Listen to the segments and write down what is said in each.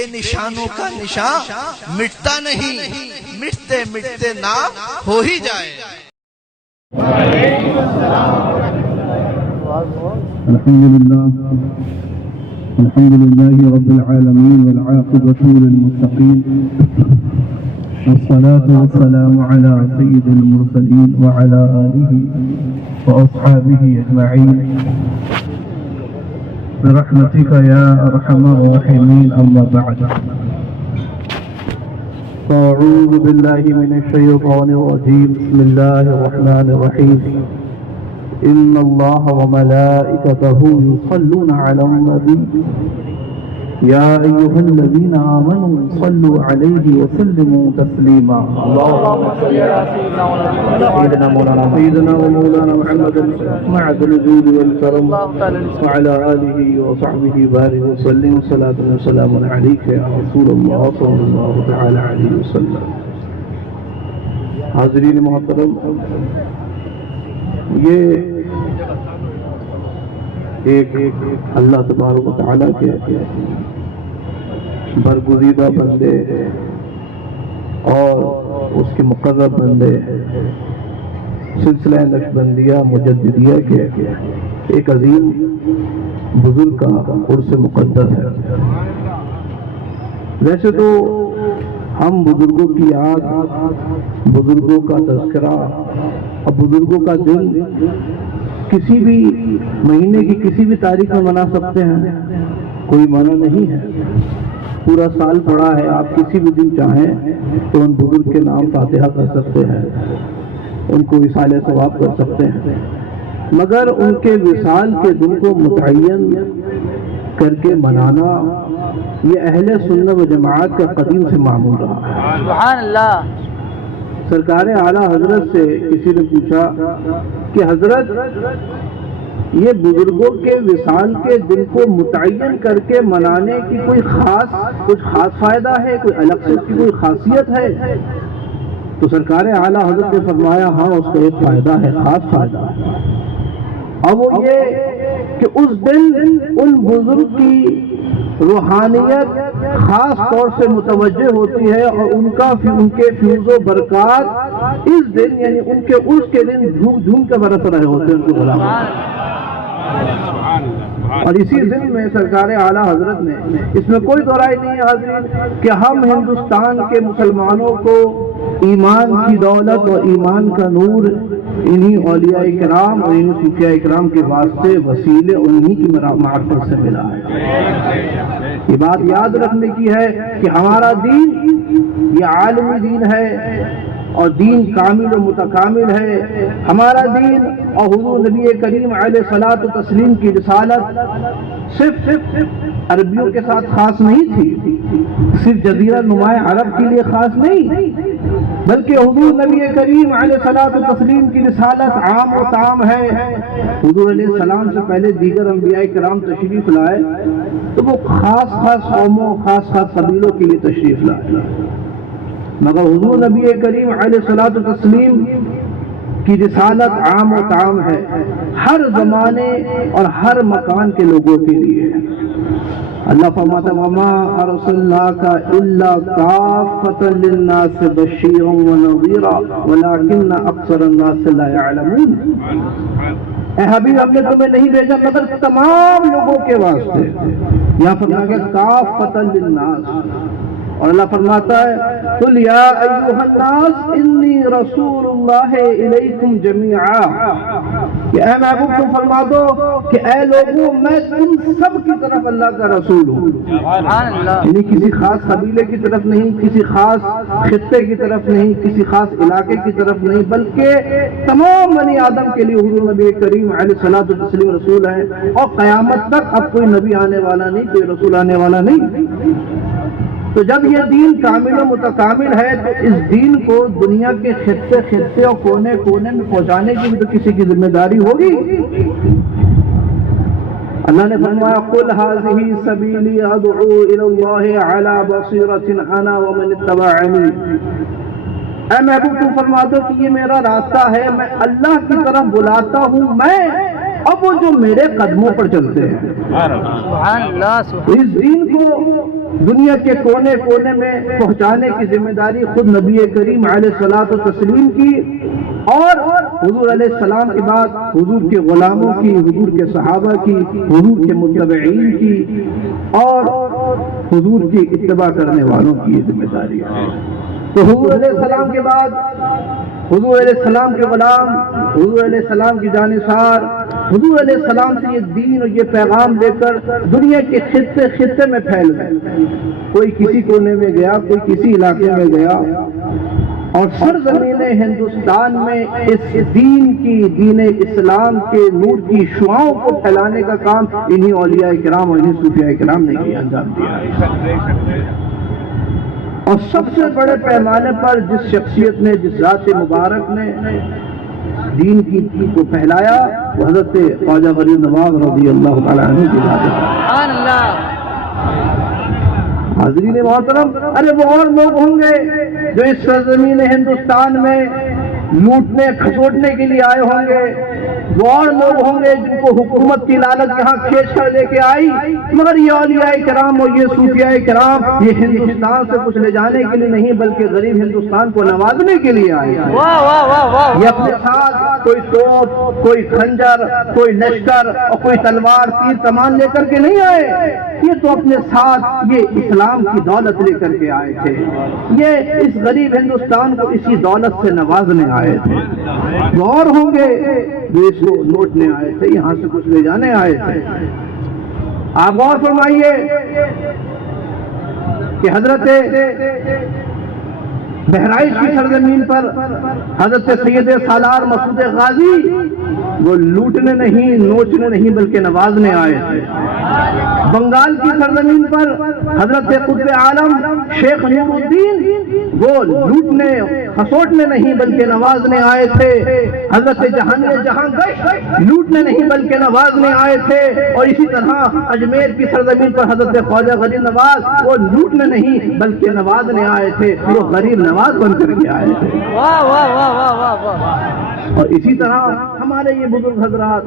بے نشانوں کا نشان مٹتا نہیں، مٹتے مٹتے نام ہو ہی جائے۔ الحمد لله رب العالمين والعاقبة للمتقين، والصلاة والسلام على سيد المرسلين وعلى آله وأصحابه أجمعين برحمتك يا أرحم الراحمين. أما بعد، أعوذ بالله من الشيطان الرجيم. بسم الله الرحمن الرحيم. إن الله وملائكته يصلون على النبي يا أيها الذين آمنوا صلوا عليه وسلموا تسليما. اللهم صل على سيدنا ومولانا محمد معد الجود والكرم وعلى آله وصحبه بارك وسلم. صلاة وسلام عليك يا رسول الله صلى الله تعالى عليه وسلم. حاضرین محترم، یہ ایک اللہ تبارک و تعالیٰ کے برگزیدہ بندے اور اس کے مقرب بندے سلسلہ نقشبندیہ مجددیہ کے ایک عظیم بزرگ کا عرس مقدس ہے۔ ویسے تو ہم بزرگوں کی یاد، بزرگوں کا تذکرہ اور بزرگوں کا دن کسی بھی مہینے کی کسی بھی تاریخ میں منا سکتے ہیں، کوئی منع نہیں ہے۔ پورا سال پڑا ہے، آپ کسی بھی دن چاہیں تو ان بزرگ کے نام فاتحہ کر سکتے ہیں، ان کو وصال ثواب کر سکتے ہیں، مگر ان کے وصال کے دن کو متعین کر کے منانا یہ اہل سنت و جماعت کا قدیم سے معمول رہا ہے۔ سبحان اللہ۔ سرکار اعلیٰ حضرت سے کسی نے پوچھا کہ حضرت، یہ بزرگوں کے وصال کے دن کو متعین کر کے منانے کی کوئی کچھ خاص فائدہ ہے، کوئی الگ سے اس کی کوئی خاصیت ہے؟ تو سرکار اعلیٰ حضرت نے فرمایا ہاں، اس کا ایک فائدہ ہے، خاص فائدہ ہے، اور وہ یہ کہ اس دن ان بزرگ کی روحانیت خاص طور سے متوجہ ہوتی ہے، اور ان کے فیض و برکات اس دن یعنی ان کے عرس کے دن جھوم جھوم کے برس رہے ہوتے ہیں ان کو غلام۔ اور اسی دن میں سرکار اعلیٰ حضرت نے، اس میں کوئی دو رائے نہیں ہے حاضرین، کہ ہم ہندوستان کے مسلمانوں کو ایمان کی دولت اور ایمان کا نور انہی اولیاء کرام اور انہی صوفیاء کرام کے واسطے وسیلے انہی کی معرفت سے ملا ہے۔ یہ بات یاد رکھنے کی ہے کہ ہمارا دین یہ عالمی دین ہے، اور دین کامل و متکامل ہے۔ ہمارا دین اور حضور نبی کریم علیہ الصلوۃ والتسلیم کی رسالت صرف عربیوں کے ساتھ خاص نہیں تھی، صرف جزیرہ نما عرب کے لیے خاص نہیں، بلکہ حضور نبی کریم علیہ الصلوۃ والتسلیم کی رسالت عام و تام ہے۔ حضور علیہ السلام سے پہلے دیگر انبیاء کرام تشریف لائے تو وہ خاص قوموں، خاص قبیلوں کے لیے تشریف لائے، مگر حضور نبی کریم علیہ الصلوۃ والتسلیم کی رسالت عام و تام ہے، ہر زمانے اور ہر مکان کے لوگوں کے لیے۔ اللہ فرماتا ہے وَمَا أَرْسَلْنَاكَ إِلَّا كَافَّةً لِلنَّاسِ بَشِيرًا وَنَذِيرًا وَلَكِنَّ أَكْثَرَ النَّاسِ لَا يَعْلَمُونَ۔ اے حبیب، ہم نے تمہیں نہیں بھیجا مگر تمام لوگوں کے واسطے۔ یہاں فرمایا کہ كَافَّةً لِلنَّاسِ، اور اللہ فرماتا ہے قُلْ يَا أَيُّهَا النَّاسِ إِنِّي رَسُولُ اللَّهِ إِلَيْكُمْ جَمِيعًا، کہ اے محبوب تم فرما دو کہ اے لوگوں، میں تم سب کی طرف اللہ کا رسول ہوں۔ یعنی کسی خاص قبیلے کی طرف نہیں، کسی خاص خطے کی طرف نہیں، کسی خاص علاقے کی طرف نہیں، بلکہ تمام بنی آدم کے لیے حضور نبی کریم علیہ الصلوۃ والتسلیم رسول ہے، اور قیامت تک اب کوئی نبی آنے والا نہیں، کوئی رسول آنے والا نہیں۔ تو جب یہ دین کامل و متکامل ہے تو اس دین کو دنیا کے خطے اور کونے کونے میں پہنچانے کی بھی تو کسی کی ذمہ داری ہوگی۔ اللہ نے فرمایا قُلْ هَٰذِهِ سَبِيلِي أَدْعُو إِلَى اللَّهِ عَلَىٰ بَصِيرَةٍ أَنَا وَمَنِ اتَّبَعَنِي۔ اے محبوب تم فرما دو کہ یہ میرا راستہ ہے، میں اللہ کی طرف بلاتا ہوں، میں اب وہ جو میرے قدموں پر چلتے ہیں. سبحان اللہ. اس دین کو دنیا کے کونے کونے میں پہنچانے کی ذمہ داری خود نبی کریم علیہ الصلوۃ والتسلیم کی، اور حضور علیہ السلام کے بعد حضور کے غلاموں کی، حضور کے صحابہ کی، حضور کے متبعین کی، اور حضور کی اتباع کرنے والوں کی یہ ذمہ داری ہے. تو حضور علیہ السلام کے بعد حضور علیہ السلام کے غلام، حضور علیہ السلام کی جانثار، حضور علیہ السلام سے یہ دین اور یہ پیغام لے کر دنیا کے خطے خطے میں پھیل گئے. کوئی کسی کونے میں گیا، کوئی کسی علاقے میں گیا، اور سرزمین ہندوستان میں اس دین کی، دین اسلام کے نور کی شعاؤں کو پھیلانے کا کام انہی اولیاء کرام اور انہی صوفیاء کرام نے کیا، انجام دیا. اور سب سے بڑے پیمانے پر جس شخصیت نے، جس ذات مبارک نے دین کی کو پھیلایا، وہ حضرت خواجہ غریب نواز رضی اللہ تعالیٰ عنہ کی ذات ہے. سبحان اللہ. حاضرین محترم، ارے وہ اور لوگ ہوں گے جو اس سرزمین ہندوستان میں لوٹنے کھسوٹنے کے لیے آئے ہوں گے، وہ اور لوگ ہوں گے جن کو حکومت کی لالچ یہاں کھینچ کر لے کے آئی، مگر یہ اولیاء کرام اور یہ صوفیاء کرام یہ ہندوستان سے کچھ لے جانے کے لیے نہیں بلکہ غریب ہندوستان کو نوازنے کے لیے آئے. واہ واہ واہ واہ. یہ اپنے ساتھ کوئی توپ، کوئی خنجر، کوئی لشکر اور کوئی تلوار تیر کمان لے کر کے نہیں آئے، یہ تو اپنے ساتھ یہ اسلام کی دولت لے کر کے آئے تھے. یہ اس غریب ہندوستان کو اسی دولت سے نوازنے آئے تھے. وہ اور ہوں گے جو اس کو لوٹنے آئے تھے، یہاں سے کچھ لے جانے آئے تھے. آپ غور فرمائیے کہ حضرت بہرائچ کی سرزمین پر حضرت سید سالار مسعود غازی وہ لوٹنے نہیں، نوچنے نہیں بلکہ نوازنے آئے تھے. بنگال کی سرزمین پر حضرت قطب عالم شیخ نور الدین وہ لوٹنے کھسوٹنے نہیں بلکہ نوازنے آئے تھے. حضرت جہاں گشت لوٹنے نہیں بلکہ نوازنے آئے تھے. اور اسی طرح اجمیر کی سرزمین پر حضرت خواجہ غریب نواز وہ لوٹنے نہیں بلکہ نوازنے آئے تھے، وہ غریب نواز بن کر کے آئے تھے. واہ واہ واہ واہ واہ. اور اسی طرح ہمارے یہ بزرگ حضرات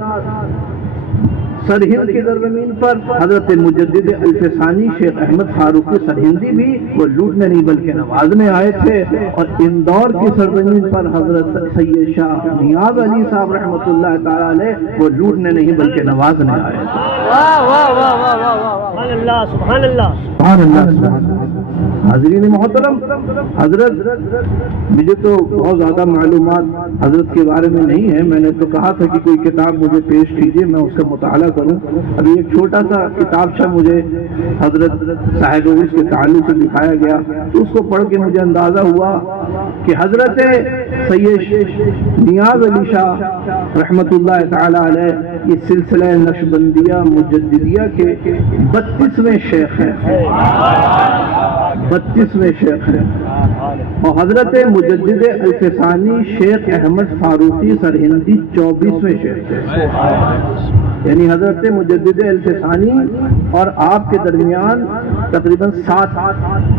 سرہند کی سرزمین پر حضرت مجدد الفسانی شیخ احمد فاروقی سرہندی بھی وہ لوٹنے نہیں بلکہ نوازنے آئے تھے. اور اندور کی سرزمین پر حضرت سید شاہ نیاز علی صاحب رحمۃ اللہ تعالی علیہ وہ لوٹنے نہیں بلکہ نوازنے آئے تھے. واہ واہ واہ واہ واہ واہ. سبحان اللہ سبحان اللہ سبحان اللہ سبحان اللہ. حاضرین محترم، حضرت مجھے تو بہت زیادہ معلومات حضرت کے بارے میں نہیں ہے. میں نے تو کہا تھا کہ کوئی کتاب مجھے پیش کیجیے، میں اس کا مطالعہ کروں. ابھی ایک چھوٹا سا کتابچہ مجھے حضرت صاحب اس کے تعلق سے دکھایا گیا، تو اس کو پڑھ کے مجھے اندازہ ہوا کہ حضرت سید نیاز علی شاہ رحمۃ اللہ تعالی علیہ یہ سلسلہ نقشبندیہ مجددیہ کے 32ویں شیخ ہیں. 32ویں شیخ ہیں. اور حضرت مجدد الفسانی شیخ احمد فاروقی سرہندی 24ویں شیخ ہیں. یعنی حضرت مجدد الفسانی اور آپ کے درمیان تقریباً 7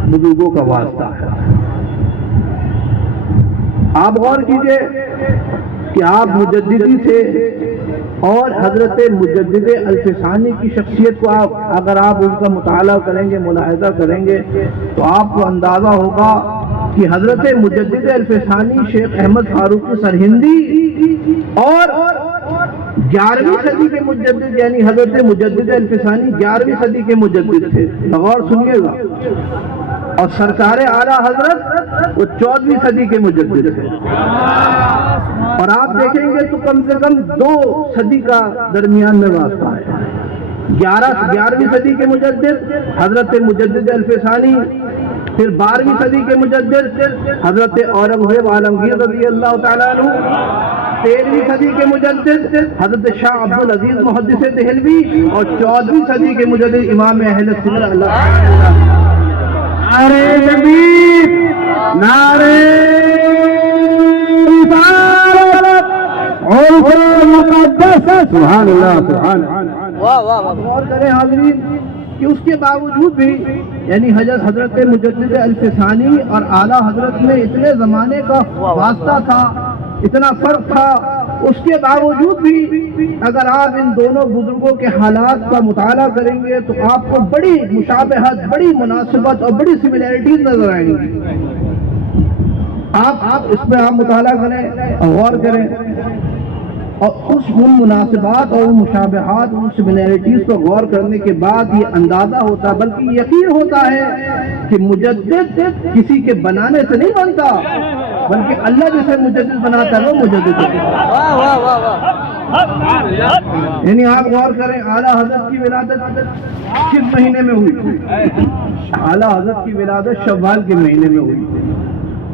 بزرگوں کا واسطہ ہے. آپ غور کیجئے کہ آپ مجددی سے اور حضرت مجدد الفسانی کی شخصیت کو اگر آپ ان کا مطالعہ کریں گے، ملاحظہ کریں گے، تو آپ کو اندازہ ہوگا کہ حضرت مجدد الفسانی شیخ احمد فاروقی سرہندی اور 11ویں صدی کے مجدد یعنی حضرت مجدد الفسانی 11ویں صدی کے مجدد تھے. غور سنیے گا. اور سرکار اعلیٰ حضرت وہ 14ویں صدی کے مجدد تھے. اور آپ دیکھیں گے تو کم سے کم 2 صدی کا درمیان میں واسطہ ہے. 11ویں صدی کے مجدد حضرت مجدد الفسانی، پھر 12ویں صدی کے مجدد حضرت اورنگزیب عالمگیر رضی اللہ تعالیٰ عنہ، 13ویں صدی کے مجدد حضرت شاہ عبدالعزیز محدث دہلوی، اور 14ویں صدی کے مجدد امام اہل سنت اللہ. نعرہ تکبیر، نعرہ رسالت، عرف مقدس. سبحان اللہ سبحان اللہ. واہ واہ واہ. غور کریں حاضرین کہ اس کے باوجود بھی یعنی حضرت مجدد الفسانی اور اعلیٰ حضرت میں اتنے زمانے کا واسطہ تھا، اتنا فرق تھا. اس کے باوجود بھی اگر آپ ان دونوں بزرگوں کے حالات کا مطالعہ کریں گے تو آپ کو بڑی مشابہت، بڑی مناسبت اور بڑی سملیرٹیز نظر آئیں گی۔ آپ اس پہ آپ مطالعہ کریں، غور کریں، اور ان مناسبات اور ان مشابہات، ان سملیرٹیز کو غور کرنے کے بعد یہ اندازہ ہوتا ہے، بلکہ یقین ہوتا ہے کہ مجدد کسی کے بنانے سے نہیں بنتا، بلکہ اللہ جسے مجدد بناتا ہے وہ مجدد ہے۔ یعنی آپ غور کریں، اعلیٰ حضرت کی ولادت کس مہینے میں ہوئی؟ اعلیٰ حضرت کی ولادت شوال کے مہینے میں ہوئی،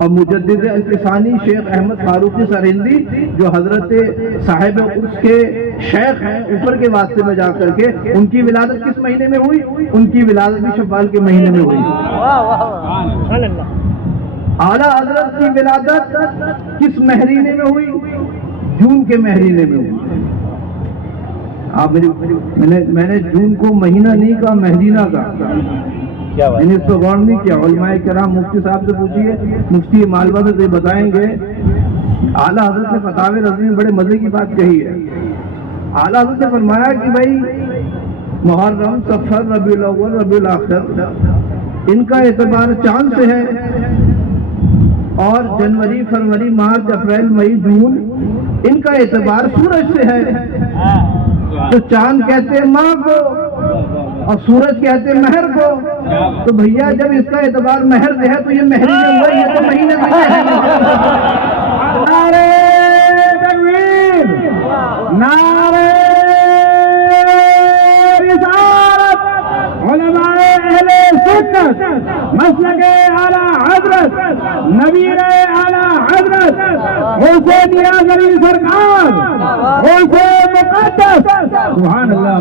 اور مجدد الفسانی شیخ احمد فاروقی سرہندی جو حضرت صاحب عرس کے شیخ ہیں اوپر کے واسطے میں جا کر کے، ان کی ولادت کس مہینے میں ہوئی؟ ان کی ولادت بھی شوال کے مہینے میں ہوئی۔ اعلیٰ حضرت کی ولادت کس مہینے میں ہوئی؟ جون کے مہینے میں ہوئی۔ آپ میں نے جون کو مہینہ نہیں کہا، مہینہ کہا، یعنی اس کو غور نہیں کیا۔ علماء کرام مفتی صاحب سے پوچھیے، مفتی مالوہ سے بتائیں گے، اعلیٰ حضرت نے فتاوی رضوی میں بڑے مزے کی بات کہی ہے۔ اعلیٰ حضرت نے فرمایا کہ بھائی محرم، صفر، ربیع الاول، ربیع الاخر ان کا اعتبار چاند سے ہے، اور جنوری، فروری، مارچ، اپریل، مئی، جون ان کا اعتبار سورج سے ہے۔ تو چاند کہتے ہیں ماہ کو اور سورج کہتے ہیں مہر کو، تو بھیا جب اس کا اعتبار مہر سے ہے تو یہ مہر میں ہوا، یہ تو مہینے سے ہے۔ نعرہ تکبیر، نعرہ رسالت، علماء اہل سنت، مسلک اعلیٰ حضرت، نویر اعلیٰ حضرت حسین نیاز علی سرکار، حسین مقدس، سبحان اللہ۔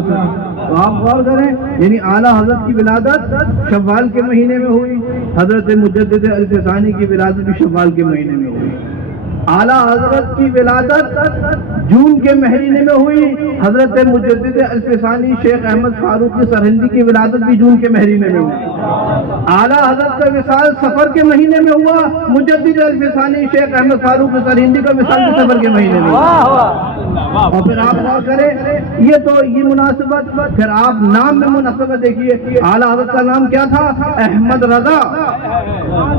تو آپ غور کریں، یعنی اعلیٰ حضرت کی ولادت شوال کے مہینے میں ہوئی، حضرت مجدد الفسانی کی ولادت بھی شوال کے مہینے میں ہوئی۔ اعلیٰ حضرت کی ولادت جون کے مہینے میں ہوئی، حضرت مجدد الفسانی شیخ احمد فاروقی سرہندی کی ولادت بھی جون کے مہینے میں ہوئی۔ اعلیٰ حضرت کا وصال سفر کے مہینے میں ہوا، مجدد الفسانی شیخ احمد فاروقی سرہندی کا وصال بھی سفر کے مہینے میں ہوا۔ اور پھر آپ غور کریں، یہ مناسبت، پھر آپ نام میں مناسبت دیکھیے، اعلیٰ حضرت کا نام کیا تھا؟ احمد رضا،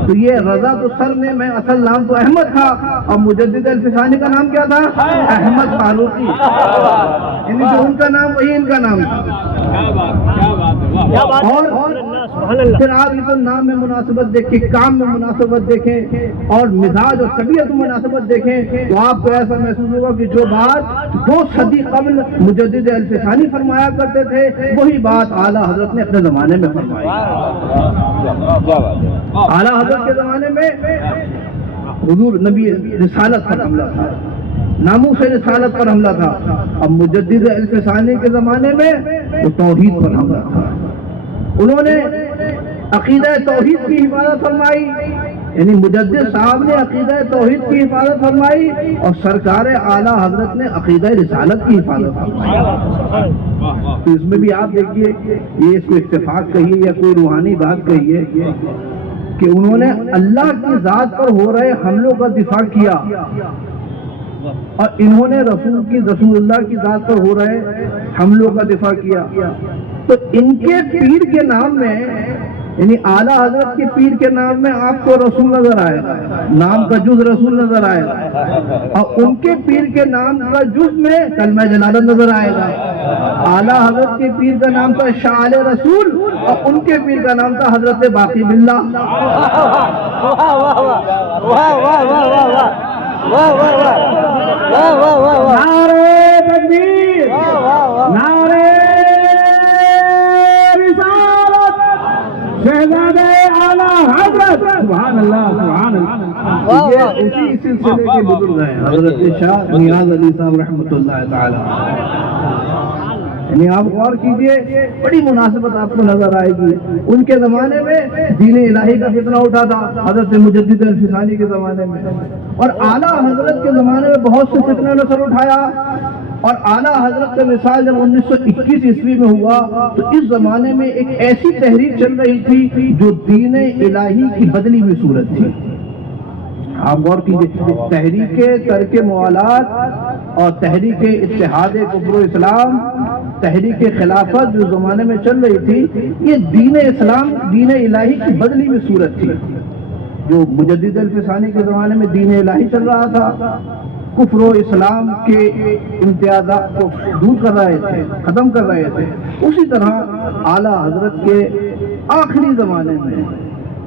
تو یہ رضا تو سر نے میں، اصل نام تو احمد تھا، اور مجدد الفسانی کا نام کیا تھا؟ احمد فاروقی، یعنی جو ان کا نام وہی ان کا نام تھا۔ اور پھر آپ یہ تو نام میں مناسبت دیکھیں، کام میں مناسبت دیکھیں، اور مزاج اور طبیعت میں مناسبت دیکھیں، تو آپ کو ایسا محسوس ہوگا کہ جو بات 2 صدی قبل مجدد الفسانی فرمایا کرتے تھے وہی بات اعلیٰ حضرت نے اپنے زمانے میں فرمائی۔ اعلیٰ حضرت کے زمانے میں حضور نبی رسالت پر حملہ تھا، ناموس رسالت پر حملہ تھا، اب مجدد الفسانی کے زمانے میں وہ توحید پر حملہ تھا۔ انہوں نے عقیدہ توحید کی حفاظت فرمائی، یعنی مجدد صاحب نے عقیدہ توحید کی حفاظت فرمائی، اور سرکار اعلیٰ حضرت نے عقیدہ رسالت کی حفاظت فرمائی۔ تو اس میں بھی آپ دیکھیے، یہ اس کو اتفاق کہیے یا کوئی روحانی بات کہیے کہ انہوں نے اللہ کی ذات پر ہو رہے حملوں کا دفاع کیا، اور انہوں نے رسول اللہ کی ذات پر ہو رہے حملوں کا دفاع کیا۔ تو ان کے پیر کے نام میں، یعنی اعلیٰ حضرت کے پیر کے نام میں آپ کو رسول نظر آئے گا، نام کا جز رسول نظر آئے گا، اور ان کے پیر کے نام کا جز میں کلمہ جلالت نظر آئے گا۔ اعلیٰ حضرت کے پیر کا نام تھا شاہ رسول، اور ان کے پیر کا نام تھا حضرت باقی باللہ۔ نعرہ تکبیر، نعرہ رسالت، شہزادہ اعلیٰ حضرت، سبحان اللہ، سبحان اللہ۔ یہ اسی سلسلے کے بزرگ ہیں، حضرت شاہ نیاز علی صاحب رحمۃ اللہ تعالی۔ یعنی آپ غور کیجئے، بڑی مناسبت آپ کو نظر آئے گی۔ ان کے زمانے میں دین الہی کا فتنہ اٹھا تھا، حضرت مجدد الفسانی کے زمانے میں، اور اعلیٰ حضرت کے زمانے میں بہت سے فتنوں نے سر اٹھایا۔ اور اعلیٰ حضرت کا مثال جب 1921 عیسوی میں ہوا تو اس زمانے میں ایک ایسی تحریک چل رہی تھی جو دین الہی کی بدلی ہوئی صورت تھی۔ آپ غور کیجیے، تحریک ترک موالات اور تحریک اتحاد کفر و اسلام، تحریک خلافت جو زمانے میں چل رہی تھی، یہ دین اسلام، دین الہی کی بدلی ہوئی صورت تھی۔ جو مجدد الفسانی کے زمانے میں دین الہی چل رہا تھا، کفر و اسلام کے امتیازات کو دور کر رہے تھے، ختم کر رہے تھے، اسی طرح اعلیٰ حضرت کے آخری زمانے میں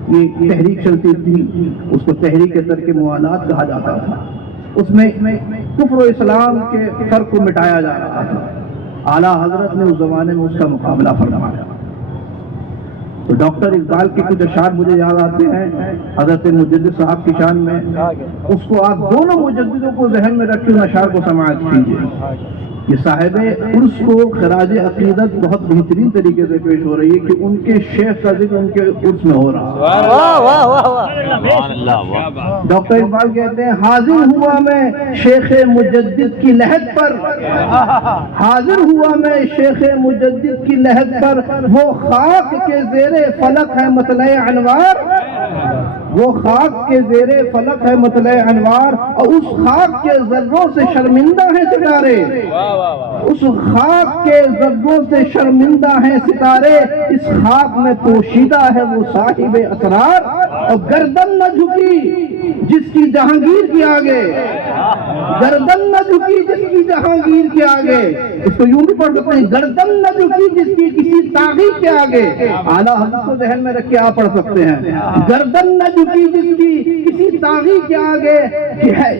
یہ تحریک چلتی تھی، اس کو تحریک ترک موالات کہا جاتا تھا۔ اس میں کفر و اسلام کے فرق کو مٹایا جا رہا تھا۔ اعلیٰ حضرت نے اس زمانے میں اس کا مقابلہ فرمایا۔ تو ڈاکٹر اقبال کے کچھ اشعار مجھے یاد آتے ہیں حضرت مجدد صاحب کی شان میں، اس کو آپ دونوں مجددوں کو ذہن میں رکھ کے ان اشعار کو سماعت کیجیے۔ یہ صاحب عرس کو خراج عقیدت بہت بہترین طریقے سے پیش ہو رہی ہے کہ ان کے شیخ کا ذکر ان کے عرس میں ہو رہا ہے۔ ڈاکٹر اقبال کہتے ہیں حاضر ہوا میں شیخ مجدد کی لحد پر، حاضر ہوا میں شیخ مجدد کی لحد پر، وہ خاک کے زیر فلک ہے مطلع انوار، وہ خاک کے زیر فلک ہے مطلع انوار، اور اس خاک کے ذروں سے شرمندہ ہیں ستارے، اس خاک کے ذروں سے شرمندہ ہیں ستارے، اس خاک میں پوشیدہ ہے وہ صاحب اسرار، اور گردن نہ جھکی جس کی جہانگیر کے آگے، گردن نہ جھکی جس کی جہانگیر کے آگے، اس کو یوں بھی پڑھ سکتے ہیں، گردن نہ جھکی جس کی کسی طاغی کے آگے۔ اعلیٰ حضرت کو ذہن میں رکھ کے آپ پڑھ سکتے ہیں، گردن نہ جھکی جس کی کسی طاغی کے آگے،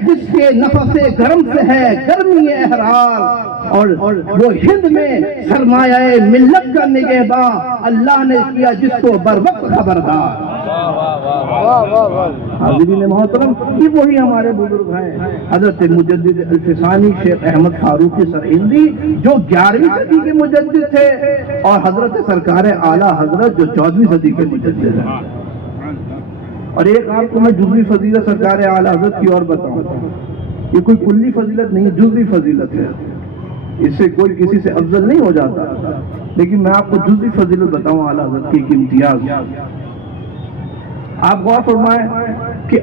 جس کے نفس گرم سے ہے گرمی احرار، اور وہ ہند میں سرمایہ ملت کا نگہباں، اللہ نے کیا جس کو بر وقت خبردار۔ حاضرین محترم، یہ وہی ہمارے بزرگ ہیں، حضرت مجدد الفسانی شیخ احمد فاروقی سرہندی جو 11ویں صدی کے مجدد تھے، اور حضرت سرکار اعلیٰ حضرت جو 14ویں صدی کے مجدد ہیں۔ اور ایک آپ کو میں جزوی فضیلت سرکار اعلیٰ حضرت کی اور بتاؤں، یہ کوئی کلی فضیلت نہیں، جزوی فضیلت ہے، اس سے کوئی کسی سے افضل نہیں ہو جاتا، لیکن میں آپ کو جزوی فضیلت بتاؤں اعلیٰ حضرت کی ایک امتیاز۔ آپ غور فرمائیں کہ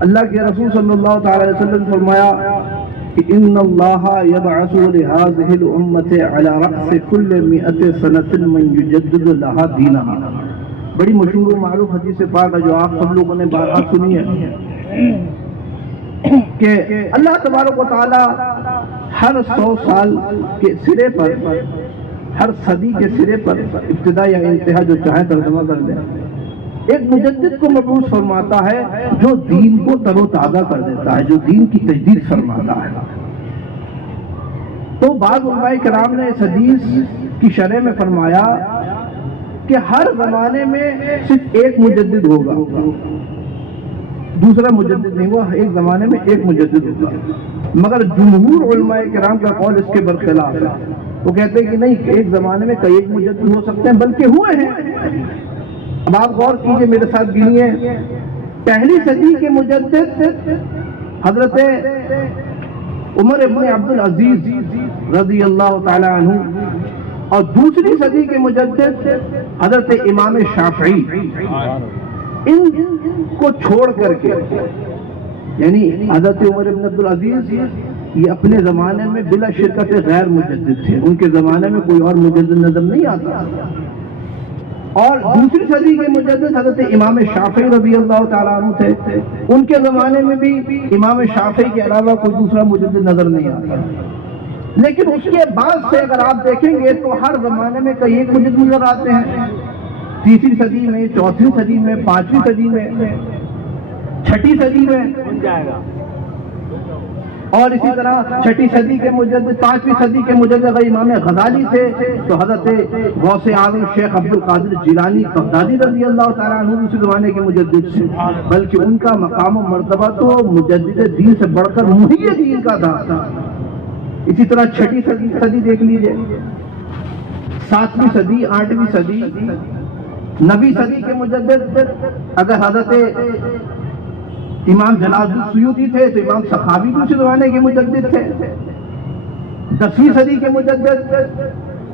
اللہ کے رسول صلی اللہ تعالی علیہ وسلم نے فرمایا کہ ان اللہ یبعث لهذه الامه على راس كل 100 سنه من يجدد لها دینها۔ بڑی مشہور و معروف حدیث پاک ہے جو آپ سب لوگوں نے بارہا سنی ہے کہ اللہ تبارک و تعالی ہر 100 سال کے سرے پر، ہر صدی کے سرے پر، ابتدا یا انتہا جو چاہے ترجمہ کر لیں، ایک مجدد کو مبعوث فرماتا ہے جو دین کو تر و تازہ کر دیتا ہے، جو دین کی تجدید فرماتا ہے۔ تو بعض علماء کرام نے اس حدیث کی شرح میں فرمایا کہ ہر زمانے میں صرف ایک مجدد ہوگا، دوسرا مجدد نہیں، وہ ایک زمانے میں ایک مجدد ہوگا، مگر جمہور علماء کرام کا قول اس کے برخلاف ہے۔ وہ کہتے ہیں کہ نہیں، ایک زمانے میں کئی ایک مجدد ہو سکتے ہیں، بلکہ ہوئے ہیں۔ اب آپ غور کیجئے، میرے ساتھ گنیے، پہلی صدی کے مجدد حضرت عمر ابن عبدالعزیز رضی اللہ تعالی عنہ، اور دوسری صدی کے مجدد حضرت امام شافعی۔ ان کو چھوڑ کر کے، یعنی حضرت عمر ابن عبدالعزیز یہ اپنے زمانے میں بلا شرکت غیر مجدد تھے، ان کے زمانے میں کوئی اور مجدد نظر نہیں آتا۔ اور دوسری صدی کے مجدد حضرت امام شافعی رضی اللہ تعالیٰ عنہ تھے، ان کے زمانے میں بھی امام شافعی کے علاوہ کوئی دوسرا مجدد نظر نہیں آتا۔ لیکن اس کے بعد سے اگر آپ دیکھیں گے تو ہر زمانے میں کئی ایک مجدد نظر آتے ہیں، تیسری صدی میں، چوتھی صدی میں، پانچویں صدی میں، چھٹی صدی میں، اور اسی طرح چھٹی صدی کے مجدد، پانچویں صدی کے مجدد اگر امام غزالی تھے تو حضرت غوث اعظم شیخ عبد القادر جیلانی بغدادی رضی اللہ تعالیٰ عنہ اسی زمانے کے مجدد تھے، بلکہ ان کا مقام و مرتبہ تو مجدد دین سے بڑھ کر محی دین کا تھا۔ اسی طرح چھٹی صدی دیکھ لیجئے، ساتویں صدی، آٹھویں صدی، نویں صدی کے مجدد اگر حضرت امام جلال الدین سیوطی تھے تو امام سخاوی دوسرے زمانے کے مجدد تھے۔ 10ویں صدی کے مجدد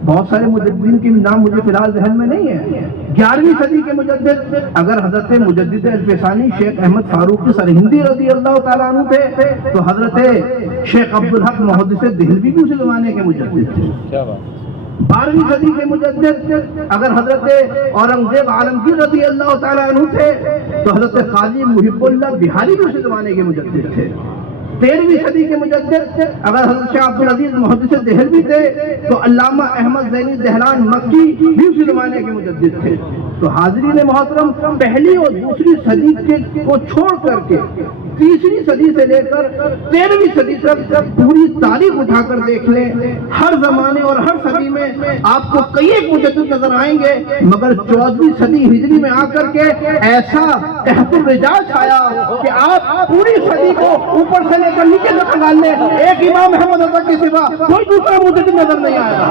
بہت سارے مجددین کے نام مجھے فی الحال ذہن میں نہیں ہے. 11ویں صدی کے مجدد اگر حضرت مجدد الفسانی شیخ احمد فاروق سرہندی رضی اللہ تعالیٰ عنہ تھے تو حضرت شیخ عبدالحق محدث دہلوی بھی اسی زمانے کے مجدد تھے. 12ویں صدی کے مجدد اگر حضرت اورنگزیب عالمگیر رضی اللہ تعالیٰ عنہ تھے تو حضرت قاضی محب اللہ بہاری بھی اسی زمانے کے مجدد تھے. 13ویں صدی کے مجدد اگر حضرت شاہ عبدالعزیز محدث دہلوی تھے تو علامہ احمد زینی دہلان مکی بھی اسی زمانے کے مجدد تھے. تو حاضرین محترم، پہلی اور دوسری صدی کو چھوڑ کر کے تیسری صدی سے لے کر 13ویں صدی تک پوری تاریخ اٹھا کر دیکھ لیں، ہر زمانے اور ہر صدی میں آپ کو کئی ایک مجدد نظر آئیں گے، مگر 14ویں صدی ہجری میں آ کر کے ایسا تحت الرجال چھایا کہ آپ پوری صدی کو اوپر سے لے کر نیچے تک ڈال لیں، ایک امام احمد رضا کے سوا کوئی دوسرا مجدد نظر نہیں آئے گا.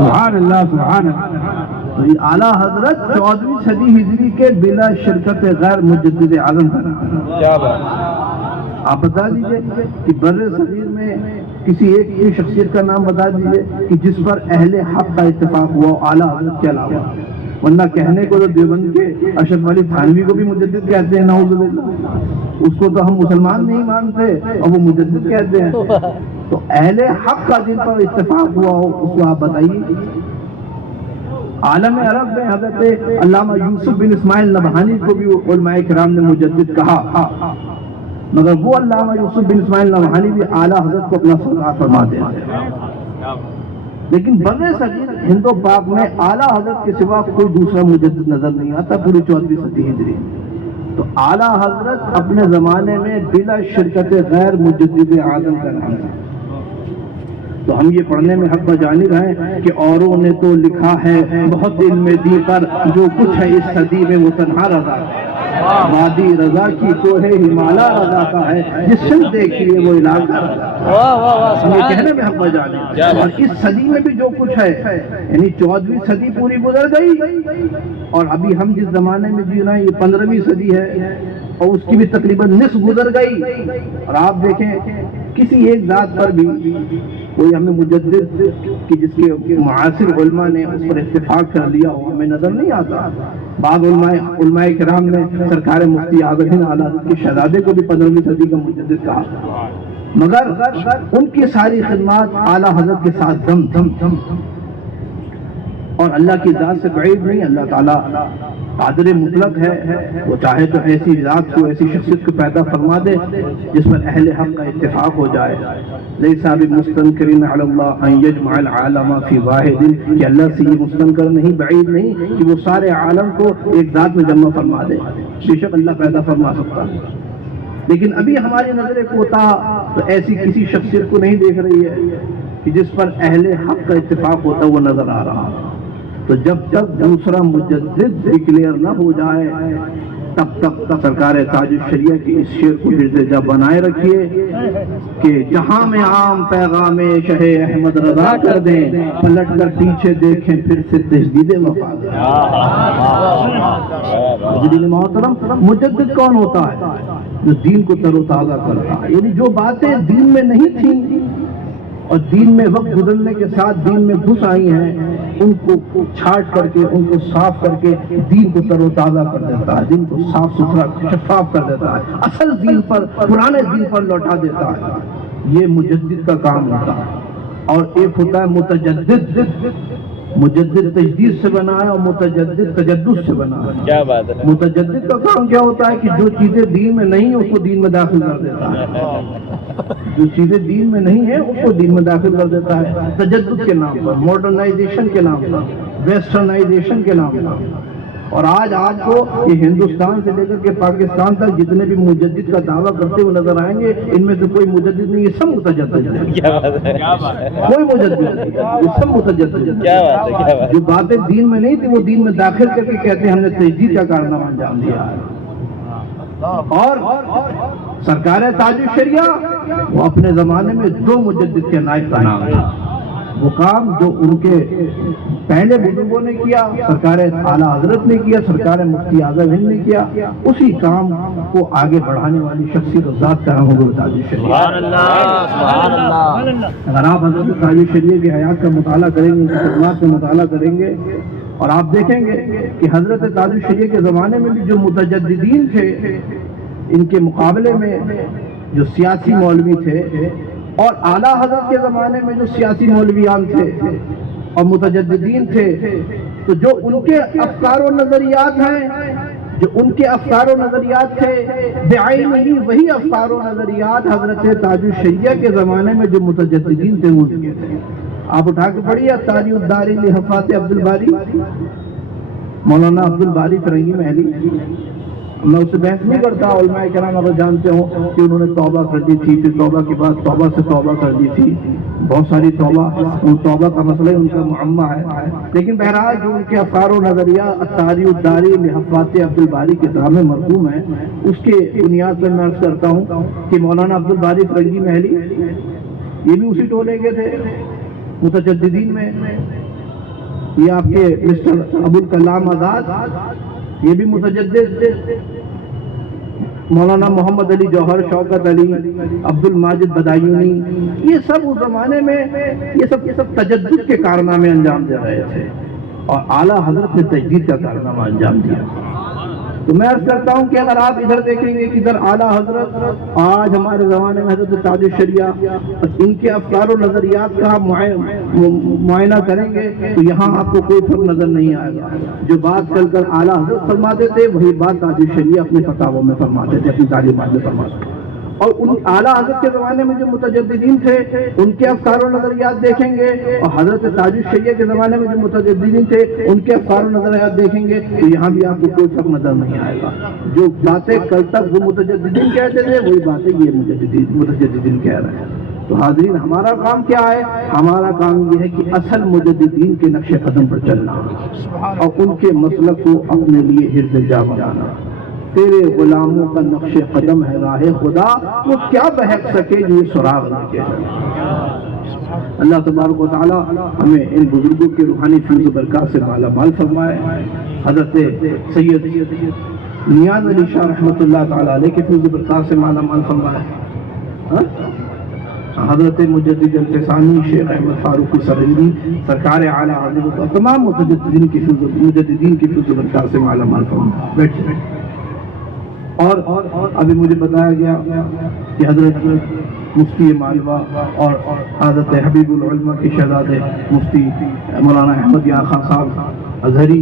سبحان اللہ سبحان اللہ. تو یہ اعلیٰ حضرت 14ویں صدی ہجری کے بلا شرکت غیر مجدد اعظم کا نام ہے. آپ بتا دیجئے کہ بر صغیر میں کسی ایک شخصیت کا نام بتا دیجئے کہ جس پر اہل حق کا اتفاق ہوا اعلیٰ حضرت کے علاوہ. ورنہ کہنے کو تو دیوبند کے اشرف علی تھانوی کو بھی مجدد کہتے ہیں، نعوذ باللہ. اس کو تو ہم مسلمان نہیں مانتے اور وہ مجدد کہتے ہیں. تو اہل حق کا جن پر اتفاق ہوا ہو اس کو آپ بتائیے. عالم عرب میں حضرت علامہ یوسف بن اسماعیل نبہانی کو بھی علماء کرام نے مجدد کہا، مگر وہ علامہ یوسف بن اسماعیل نبہانی بھی اعلیٰ حضرت کو اپنا سردار فرماتے ہیں. لیکن بر صغیر ہند و پاک میں اعلیٰ حضرت کے سوا کوئی دوسرا مجدد نظر نہیں آتا پوری 14ویں صدی ہجری. تو اعلیٰ حضرت اپنے زمانے میں بلا شرکت غیر مجدد اعظم کا نام ہے. تو ہم یہ پڑھنے میں حق بجانب ہیں کہ اوروں نے تو لکھا ہے بہت دل میں دی پر جو کچھ ہے اس صدی میں وہ تنہا رضا ہے. وادی رضا کی تو ہے ہمالا رضا کا ہے جس سے دیکھیے وہ علاقہ رضا. ہم یہ کہنے میں حق بجانب. اور اس صدی میں بھی جو کچھ ہے یعنی 14ویں صدی پوری گزر گئی اور ابھی ہم جس زمانے میں جی رہے ہیں یہ 15ویں صدی ہے اور اس کی بھی تقریباً نصف گزر گئی. اور آپ دیکھیں کسی ایک ذات پر بھی کوئی ہمیں مجدد کی جس کے معاصر علماء نے اس پر اتفاق کر لیا ہو ہمیں نظر نہیں آتا. بعض علماء کرام نے سرکار مفتی اعظم ہند اعلیٰ حضرت کے شہزادے کو بھی 15ویں صدی کا مجدد کہا، مگر ان کی ساری خدمات اعلیٰ حضرت کے ساتھ دم دم دم اور اللہ کی ذات سے بعید نہیں. اللہ تعالیٰ قادر مطلق ہے، وہ چاہے تو ایسی ذات کو ایسی شخصیت کو پیدا فرما دے جس پر اہل حق کا اتفاق ہو جائے. لیسا بمستنکرین علی اللہ ان یجمع العالم فی واحد، کہ اللہ سے یہ مستنکر نہیں، بعید نہیں کہ وہ سارے عالم کو ایک ذات میں جمع فرما دے. بے شک اللہ پیدا فرما سکتا ہے، لیکن ابھی ہماری نظر کوتاہ تو ایسی کسی شخصیت کو نہیں دیکھ رہی ہے کہ جس پر اہل حق کا اتفاق ہوتا وہ نظر آ رہا. تو جب تک دوسرا مجدد ڈکلیئر نہ ہو جائے تب تک سرکار تاج الشریعہ کی اس شعر کو جا بنائے رکھیے کہ جہاں میں عام پیغام شہ احمد رضا کر دیں، پلٹ کر پیچھے دیکھیں پھر سے تجدید وفا دیں. محترم، مجدد کون ہوتا ہے؟ جو دین کو تر و تازہ کرتا ہے، یعنی جو باتیں دین میں نہیں تھیں اور دین میں وقت گزرنے کے ساتھ دین میں گھس آئی ہیں ان کو چھاٹ کر کے ان کو صاف کر کے دین کو تر و تازہ کر دیتا ہے، دین کو صاف ستھرا شفاف کر دیتا ہے، اصل دین پر پرانے دین پر لوٹا دیتا ہے. یہ مجدد کا کام ہوتا ہے. اور ایک ہوتا ہے متجدد، مجدد تجدید سے بنا ہے اور متجدد تجدد سے بنا ہے. کیا بات ہے. متجدد کا کام کیا ہوتا ہے کہ جو چیزیں دین میں نہیں ہیں اس کو دین میں داخل کر دیتا ہے، جو چیزیں دین میں نہیں ہیں اس کو دین میں داخل کر دیتا ہے تجدد کے نام پر، ماڈرنائزیشن کے نام پر، ویسٹرنائزیشن کے نام پر. اور آج کو یہ ہندوستان سے لے کر کے پاکستان تک جتنے بھی مجدد کا دعویٰ کرتے ہوئے نظر آئیں گے ان میں سے کوئی مجدد نہیں، یہ سب متجدد ہیں. کوئی مجدد نہیں، یہ سب متجدد ہیں. جو باتیں دین میں نہیں تھی وہ دین میں داخل کر کے کہتے ہیں ہم نے تجدید کا کارنامہ انجام دیا. اور سرکار تاج الشریعہ وہ اپنے زمانے میں 2 مجدد کے نائب کا نام ہے. وہ کام جو ان کے پہلے بزرگوں نے کیا، سرکار اعلیٰ حضرت نے کیا، سرکار مفتی اعظم ہند نے کیا، اسی کام کو آگے بڑھانے والی شخصیت و ذات کا نام حضرت تاج الشریعہ۔ سبحان اللہ۔ اگر آپ حضرت تاج الشریعہ کی حیات کا مطالعہ کریں گے، ان کی خدمات کا مطالعہ کریں گے، اور آپ دیکھیں گے کہ حضرت تاج الشریعہ کے زمانے میں بھی جو متجددین تھے، ان کے مقابلے میں جو سیاسی مولوی تھے، اور اعلیٰ حضرت کے زمانے میں جو سیاسی مولویان تھے اور متجددین تھے، تو جو ان کے افکار و نظریات ہیں، جو ان کے افکار و نظریات تھے، بعینہ وہی افکار و نظریات حضرت تاج الشریعہ کے زمانے میں جو متجددین تھے وہ ان کے تھے۔ آپ اٹھا کے پڑھیے تاج الداری لحفاظ عبد الباری، مولانا عبد الباری فرنگی محلی۔ میں اس سے بحث نہیں کرتا، علماء کرام اگر جانتے ہوں کہ انہوں نے توبہ کر دی تھی، پھر توبہ کے بعد توبہ سے توبہ کر دی تھی، بہت ساری توبہ، ان توبہ کا مسئلہ ان کا معمہ ہے، لیکن بہرحال جو ان کے افکار و نظریہ تاج الداری لحفاظ عبد الباری کتاب میں مرقوم ہے، اس کے بنیاد پر میں عرض کرتا ہوں کہ مولانا عبد الباری فرنگی محلی یہ بھی اسی ٹولے کے تھے متجددین میں۔ یہ آپ کے مسٹر ابوالکلام آزاد یہ بھی متجدد تھے، مولانا محمد علی جوہر، شوکت علی، عبد الماجد بدایونی، یہ سب اس زمانے میں یہ سب تجدد کے کارنامے انجام دے رہے تھے، اور اعلیٰ حضرت نے تجدید کا کارنامہ انجام دیا۔ تو میں عرض کرتا ہوں کہ اگر آپ ادھر دیکھیں گے کہ ادھر اعلیٰ حضرت آج ہمارے زمانے میں حضرت تاج الشریعہ، ان کے افکار و نظریات کا معائنہ کریں گے تو یہاں آپ کو کوئی فرق نظر نہیں آئے گا۔ جو بات کل کر اعلیٰ حضرت فرماتے تھے وہی بات تاج الشریعہ اپنے فتاووں میں فرماتے تھے، اپنی تعلیمات میں فرماتے تھے۔ اور ان اعلیٰ حضرت کے زمانے میں جو متجددین تھے ان کے افکار و نظریات دیکھیں گے، اور حضرت تاج الشریعہ کے زمانے میں جو متجددین تھے ان کے افکار و نظریات دیکھیں گے تو یہاں بھی آپ کو کوئی فرق نظر نہیں آئے گا۔ جو باتیں کل تک وہ متجددین کہتے تھے وہی باتیں یہ متجددین کہہ رہے ہیں۔ تو حاضرین، ہمارا کام کیا ہے؟ ہمارا کام یہ ہے کہ اصل مجددین کے نقش قدم پر چلنا اور ان کے مسلک کو اپنے لیے حرز جا بنانا۔ تیرے غلاموں کا نقش قدم ہے راہ خدا، وہ کیا بہک سکے جو یہ سراغ نہ کے۔ اللہ تبارک و تعالی ہمیں ان بزرگوں کے روحانی فیض و برکات سے مالا مال فرمائے۔ حضرت سید نیاز علی شاہ رحمۃ اللہ تعالی علیہ کے فیض و برکات سے مالا مال فرمائے۔ حضرت مجدد الفسانی شیخ احمد فاروقی سرندی سرکار اعلیٰ حضرت اور تمام مجددین کی فیض و برکات سے مالا مال فرمائے۔ بیٹھے۔ اور ابھی مجھے بتایا گیا کہ حضرت مفتی مالوہ اور حضرت حبیب العلماء کے شہزادے مفتی مولانا احمد یا خان صاحب اظہری،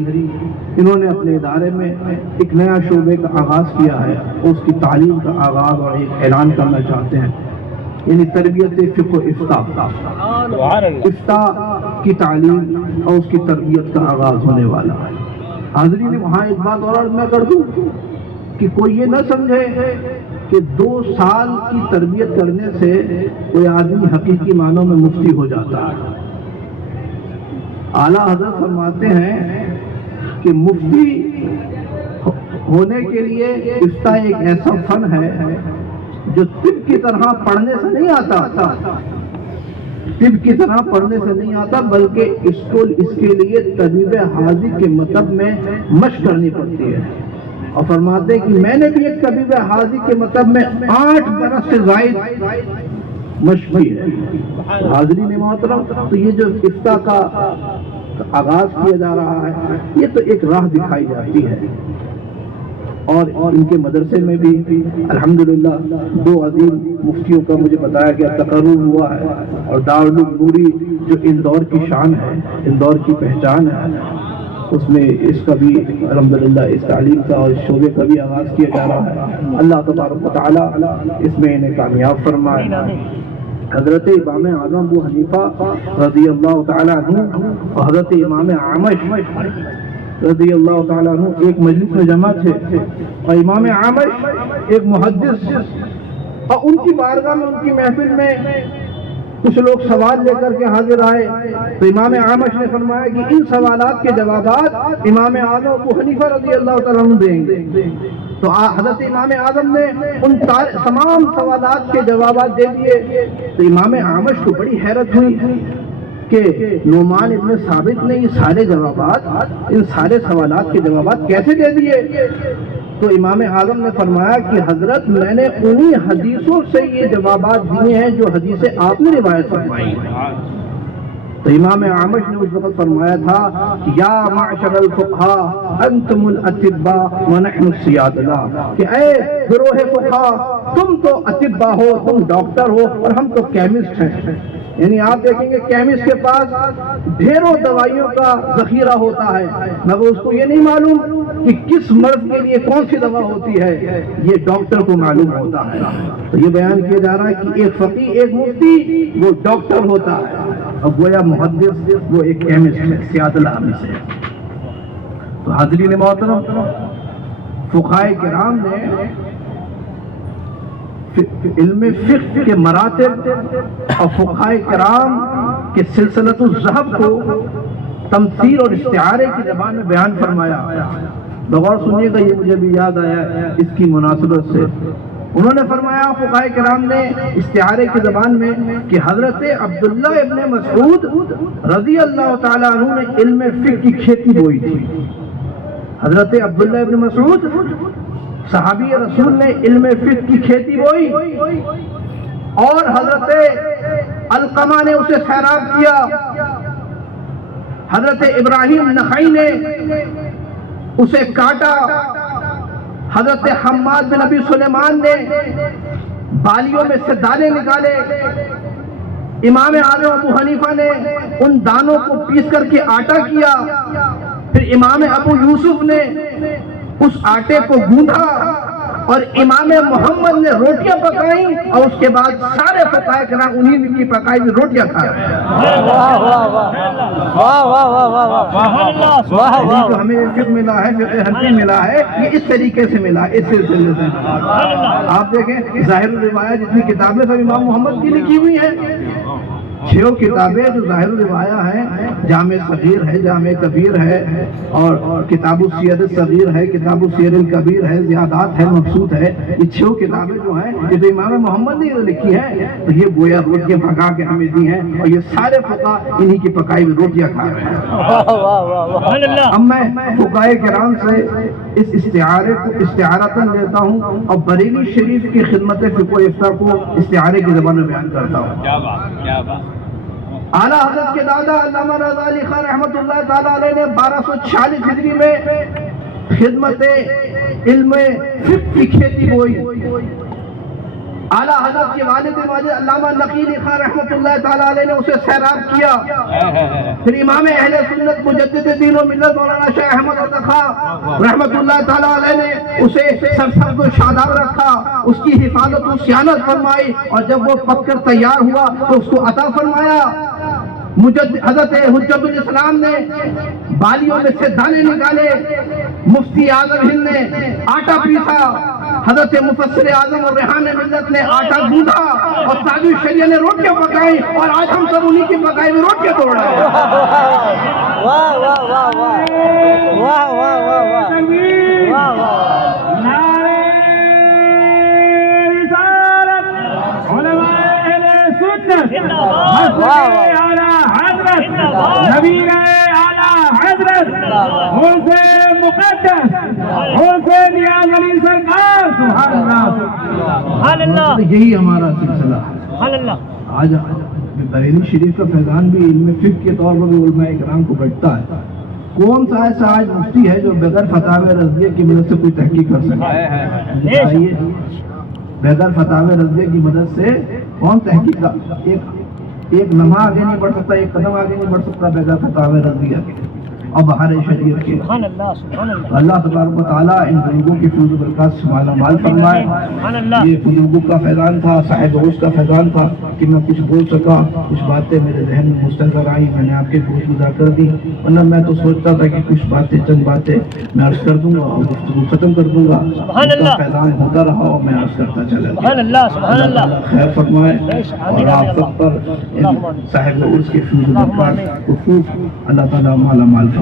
انہوں نے اپنے ادارے میں ایک نیا شعبے کا آغاز کیا ہے، اور اس کی تعلیم کا آغاز اور ایک اعلان کرنا چاہتے ہیں، یعنی تربیت فقہ و افتاء کی تعلیم اور اس کی تربیت کا آغاز ہونے والا ہے۔ حاضرین، وہاں ایک بات اور عرض میں کر دوں کہ کوئی یہ نہ سمجھے کہ 2 سال کی تربیت کرنے سے کوئی آدمی حقیقی معنوں میں مفتی ہو جاتا ہے۔ اعلیٰ حضرت فرماتے ہیں کہ مفتی ہونے کے لیے افتاء ایک ایسا فن ہے جو طب کی طرح پڑھنے سے نہیں آتا، طب کی طرح پڑھنے سے نہیں آتا، بلکہ اس کے لیے طبیب حاضر کے مطلب میں مشق کرنی پڑتی ہے۔ اور فرماتے ہیں کہ میں نے بھی ایک طبیب حاضر کے مطلب میں 8 برس سے زائد مشق کی ہے۔ حاضرین محترم، تو یہ جو افتاء کا آغاز کیا جا رہا ہے یہ تو ایک راہ دکھائی جاتی ہے، اور ان کے مدرسے میں بھی الحمدللہ 2 عظیم مفتیوں کا مجھے بتایا گیا تقرر ہوا ہے، اور دارالعلوم جو اندور کی شان ہے، اندور کی پہچان ہے، اس میں اس کا بھی الحمدللہ اس تعلیم کا اور اس شعبے کا بھی آغاز کیا جا رہا ہے۔ اللہ تبارک و تعالی اس میں انہیں کامیاب فرمائے۔ حضرت امام اعظم ابو حنیفہ رضی اللہ تعالی عنہ اور حضرت امام اعمش رضی اللہ تعالی عنہ ایک مجلس میں جمع تھے، اور امام اعمش ایک محدث، اور ان کی بارگاہ میں، ان کی محفل میں کچھ لوگ سوال لے کر کے حاضر آئے، تو امام اعمش نے فرمایا کہ ان سوالات کے جوابات امام اعظم ابو حنیفہ رضی اللہ تعالیٰ عنہ دیں گے۔ تو حضرت امام اعظم نے ان تمام سوالات کے جوابات دے دیے، تو امام اعمش کو بڑی حیرت ہوئی کہ نعمان ابن ثابت نے یہ سارے جوابات، ان سارے سوالات کے جوابات کیسے دے دیے؟ تو امام اعظم نے فرمایا کہ حضرت میں نے انہی حدیثوں سے یہ جوابات دیے ہیں جو حدیثیں آپ نے روایت فرمائی ہیں۔ تو امام اعمش نے اس وقت فرمایا تھا کہ یا معشر الفقہاء انتم الاطباء ونحن الصیادلہ، کہ اے گروہ فقہاء تم تو اطباء ہو، تم ڈاکٹر ہو، اور ہم تو کیمسٹ ہیں۔ یعنی آپ دیکھیں گے کیمسٹ کے پاس ڈھیروں دوائیوں کا ذخیرہ ہوتا ہے، مگر اس کو یہ نہیں معلوم کہ کس مرض کے لیے کون سی دوا ہوتی ہے، یہ ڈاکٹر کو معلوم ہوتا ہے۔ تو یہ بیان کیا جا رہا ہے کہ ایک فقیہ، ایک مفتی وہ ڈاکٹر ہوتا ہے، اور گویا محدث وہ ایک کیمسٹ ہے، سیادلہ میں سے۔ تو حاضرین محترم، فقہائے کرام نے علم فقہ کے مراتب اور فقہائے کرام کے سلسلۃ الذہب کو تمثیل اور استعارے کی زبان میں بیان فرمایا۔ بغور سنیے گا، یہ مجھے بھی یاد آیا اس کی مناسبت سے۔ انہوں نے فرمایا فقہائے کرام نے استعارے کی زبان میں کہ حضرت عبداللہ ابن مسعود رضی اللہ تعالیٰ عنہ نے علم فقہ کی کھیتی بوئی تھی۔ حضرت عبداللہ ابن مسعود صحابی رسول نے علم فقہ کی کھیتی بوئی، اور حضرت علقمہ نے اسے سیراب کیا، حضرت ابراہیم نخعی نے اسے کاٹا، حضرت حماد بن ابی سلیمان نے بالیوں میں سے دانے نکالے، امام اعظم ابو حنیفہ نے ان دانوں کو پیس کر کے آٹا کیا، پھر امام ابو یوسف نے اس آٹے کو گوندھا، اور امام محمد نے روٹیاں پکائیں، اور اس کے بعد سارے فقہائے کرام انہی کی پکائی ہوئی روٹیاں کھا رہے ہیں۔ جو ہمیں فقہ ملا ہے، فقہ حنفی ملا ہے، یہ اس طریقے سے ملا ہے، اس سلسلے سے۔ آپ دیکھیں ظاہر الروایہ جتنی کتابیں سب امام محمد کی لکھی ہوئی ہیں، 6 کتابیں جو ظاہر الروایہ ہیں، جامع صغیر ہے، جامع کبیر ہے، اور کتاب السیر الصغیر ہے، کتاب السیر الکبیر ہے، زیادات ہے، مبسوط ہے۔ یہ 6 کتابیں جو ہیں یہ تو امام محمد نے لکھی ہیں، تو یہ گویا روٹیاں پکا کے ہمیں دی ہیں، اور یہ سارے فقہ انہی کی پکائی ہوئی روٹیاں کھا رہے ہیں۔ اب میں فقہائے کرام سے اس استعارے کو استعارتاً لیتا ہوں، اور بریلی شریف کی خدمت فقہ و افتاء کو استعارے کی زبان میں بیان کرتا ہوں۔ اعلیٰ حضرت کے دادا علامہ رضا علی خان رحمۃ اللہ تعالیٰ علیہ نے 1246 ہجری میں خدمت علم فقہ کی کھیتی بوئی۔ اعلیٰ حضرت کے والد ماجد علامہ نقیلی خان رحمۃ اللہ تعالیٰ علیہ نے اسے سیراب کیا، پھر امام اہل سنت مجدد دین و ملت مولانا شاہ احمد عطا خان رحمۃ اللہ تعالیٰ علیہ نے اسے سرسبز و شاداب رکھا، اس کی حفاظت و صیانت فرمائی، اور جب وہ پک کر تیار ہوا تو اس کو عطا فرمایا۔ حضرت حجت الاسلام نے بالیوں میں سے دانے نکالے، مفتی اعظم ہند نے آٹا پیسا، حضرت مفسر اعظم اور ریحان ملت نے آٹا گوندھا، اور تاج الشریعہ نے روٹیاں پکائیں، اور آج ہم سب انہی کی پکائی میں روٹیاں توڑ رہے ہیں۔ واہ واہ واہ واہ واہ واہ واہ واہ واہ۔ نعرہ رسالت، علماء اہل سنت، اعلیٰ حضرت نبی اعلیٰ حضرت حسین مقدس حسین نیاز علی سرکار، سبحان اللہ سبحان اللہ، یہی ہمارا سلسلہ ہے۔ سبحان اللہ۔ آج بریلی شریف کا فیضان بھی علم فقہ کے طور پر بھی علماء کرام کو بٹتا ہے۔ کون سا ایسا آج مفتی ہے جو بغیر فتاوی رضویہ کی مدد سے کوئی تحقیق کر سکتا ہے؟ بغیر فتاوی رضویہ کی مدد سے کون تحقیق کا ایک لمحہ آگے نہیں بڑھ سکتا، ایک قدم آگے نہیں بڑھ سکتا بغیر فتاوی رضویہ کے اور بہار شریعت کے۔ سبحان اللہ، سبحان اللہ۔ اللہ تبارک و تعالیٰ ان بزرگوں کی فیض و برکات سے مالا مال فرمائے۔ سبحان اللہ۔ یہ بزرگوں کا فیضان تھا، صاحب عروج کا فیضان تھا کہ میں کچھ بول سکا، کچھ باتیں میرے ذہن میں مستقر آئیں، میں نے آپ کے گوش گزار کر دی، ورنہ میں تو سوچتا تھا کہ کچھ باتیں چند باتیں میں عرض کر دوں گا اور گفتگو ختم کر دوں گا۔ سبحان اللہ۔ فیضان ہوتا رہا اور میں عرض کرتا چلا گیا۔ سبحان اللہ، سبحان اللہ۔ اللہ خیر فرمائے اور آپ سب پر صاحب عروج کے فیض و برکات اللہ تعالیٰ مالا مال فرمائے۔